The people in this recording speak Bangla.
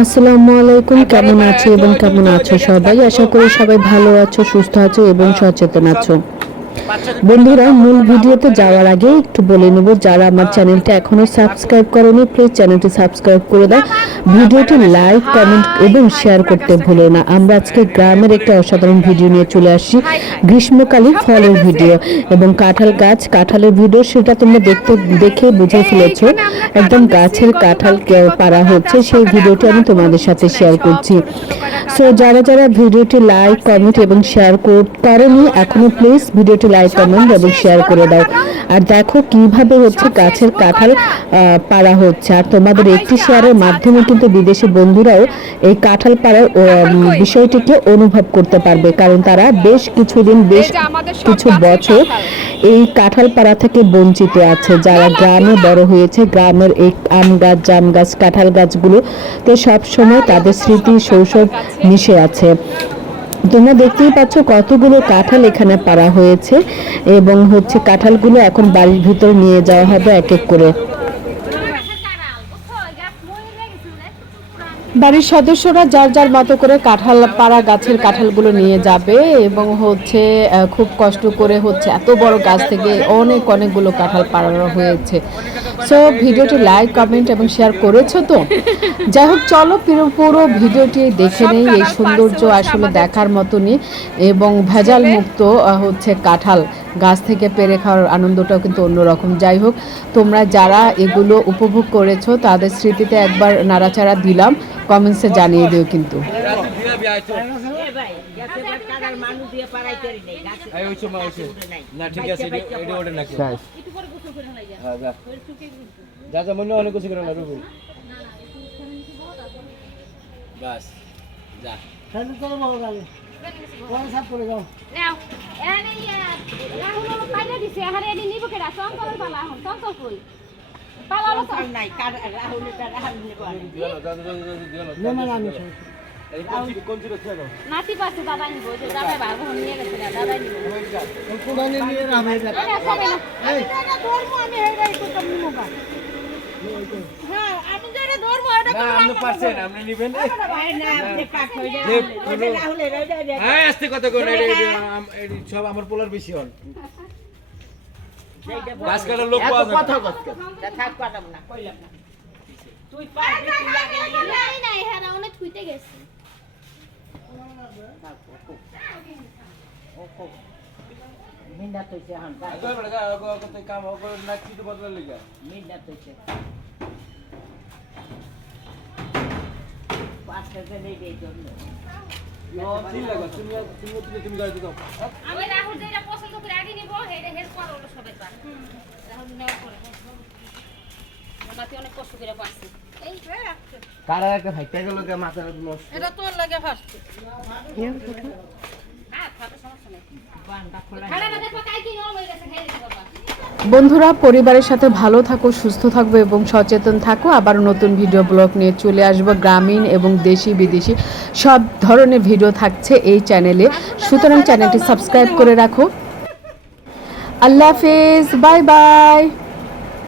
আসসালামু আলাইকুম। কেমন আছো এবং কেমন আছো সবাই? আশা করি সবাই ভালো আছো, সুস্থ আছো এবং সচেতন আছো। বন্ধুরা, মূল ভিডিওতে যাওয়ার আগে একটু বলে নেব, যারা আমার চ্যানেলটা এখনো সাবস্ক্রাইব করোনি প্লিজ চ্যানেলটি সাবস্ক্রাইব করে দাও। ভিডিওটি লাইক, কমেন্ট এবং শেয়ার করতে ভুলো না। আমরা আজকে গ্রামের একটা অসাধারণ ভিডিও নিয়ে চলে আসছি, গ্রীষ্মকালীন ফলের ভিডিও এবং কাঁঠালের ভিডিও। সেটা তোমরা দেখে বুঝে ফেলেছো, একদম গাছের কাঁঠাল পাড়া হচ্ছে, সেই ভিডিওটি আমি তোমাদের সাথে শেয়ার করছি। সো যারা যারা ভিডিওটি লাইক, কমেন্ট এবং শেয়ার করোনি এখনো প্লিজ ভিডিওটি লাইক, কমেন্ট এবং শেয়ার করে দাও। আর দেখো কিভাবে হচ্ছে গাছের কাঁঠাল পাড়া হচ্ছে। আর তোমাদের একটি শেয়ারের মাধ্যমে কিন্তু বিদেশি বন্ধুরাও এই কাঁঠাল পাড়ার বিষয়টিকে অনুভব করতে পারবে, কারণ তারা বেশ কিছু বছর এই কাঁঠাল পাড়া থেকে বঞ্চিত আছে। যারা গ্রামে বড় হয়েছে, গ্রামের এই আম গাছ, জাম গাছ, কাঁঠাল গাছগুলোতে সবসময় তাদের স্মৃতি, শৈশব মিশে আছে। তোমরা দেখতেই পাচ্ছ কতগুলো কাঁঠাল এখানে পাড়া হয়েছে এবং হচ্ছে কাঁঠালগুলো এখন বাড়ির ভিতর নিয়ে যাওয়া হবে এক এক করে। বাড়ির সদস্যরা যার যার মতো করে কাঁঠাল পাড়া গাছের কাঁঠালগুলো নিয়ে যাবে এবং হচ্ছে খুব কষ্ট করে হচ্ছে এত বড় গাছ থেকে অনেকগুলো কাঁঠাল পাড়ানো হয়েছে। সো ভিডিওটি লাইক, কমেন্ট এবং শেয়ার করেছো তো? যাই হোক, চলো পুরো ভিডিওটি দেখে নেই। এই সৌন্দর্য আসলে দেখার মতনই এবং ভেজাল মুক্ত হচ্ছে কাঁঠাল গাছ থেকে পেড়ে খাওয়ার আনন্দটাও কিন্তু অন্যরকম। যাই হোক, তোমরা যারা এগুলো উপভোগ করেছো তাদের স্মৃতিতে একবার নাড়াচাড়া দিলাম, কমেন্টসে জানিয়ে দিও কিন্তু। নাতি পাশে দাদা নিব, দাদাই ভালো নিয়ে গেছে, দাদাই নিব। সব আমার পোলার বেশি হন গাছ কাটার লোক পাওয়া যায় তুই নাই হ্যাঁ অনেক খুইতে গেছে মিন্ডা তইছে হন কাম করে না কিছু বদলা লাগা মিন্ডা তইছে পাঁচটা নেই দেই জন্য তুমি গাড়ি দাও। আমি রাহুল যেটা পছন্দ করে আগে নিব, এটা হেল্প করো ওটা সবাই পার। রাহুল নেওয়ার পরে নাতি অনেক কষ্ট করে পাচ্ছি। এই কারা একটা ভাইটা গেল কে মাথা নষ্ট। এটা তোর লাগে ফার্স্ট। বন্ধুরা, পরিবারের সাথে ভালো থাকো, সুস্থ থাকবো এবং সচেতন থাকো। আবার নতুন ভিডিও ব্লগ নিয়ে চলে আসবো। গ্রামীণ এবং দেশি বিদেশি সব ধরনের ভিডিও থাকছে এই চ্যানেলে, সুতরাং চ্যানেলটি সাবস্ক্রাইব করে রাখো। আল্লাহ হাফেজ, বাই বাই।